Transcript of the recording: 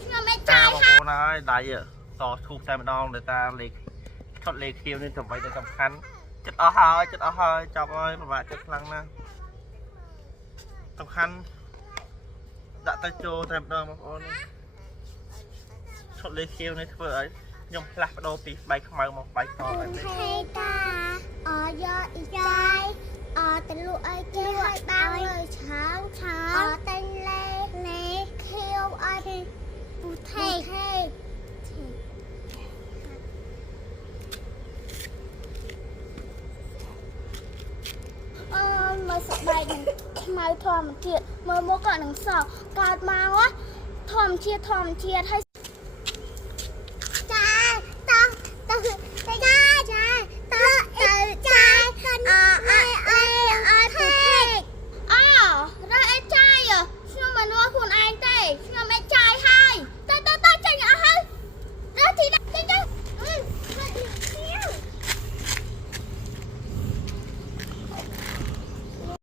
ខ្ញុំមិនចាយហ่าណាហើយដៃតធូបតែម្ដងដោយតាលេខឈុតលេខខៀវនេះទៅໄວទៅសំខាន់ចិត្តអស់ហើយចាប់ហើយប្រមាថចិត្តខ្លាំងណាស់សំខាន់ដាក់ទៅចូលតែម្ដងបងប្អូនឈុតលេខខៀវនេះធ្វើឲ្យខ្ញុំផ្លាស់ប្ដូរពីបែកខ្មៅមកបែកតហើយហេតាយកអ៊ីចាយទៅលក់ឲ្យគេឲ្យបានលើឆាងតែលេខខៀវឲ្យពូថេមើលសបែកនឹងខ្មៅធម្មជាតិមើលមកក៏នឹងសកើតមកធម្មជាតិហើយ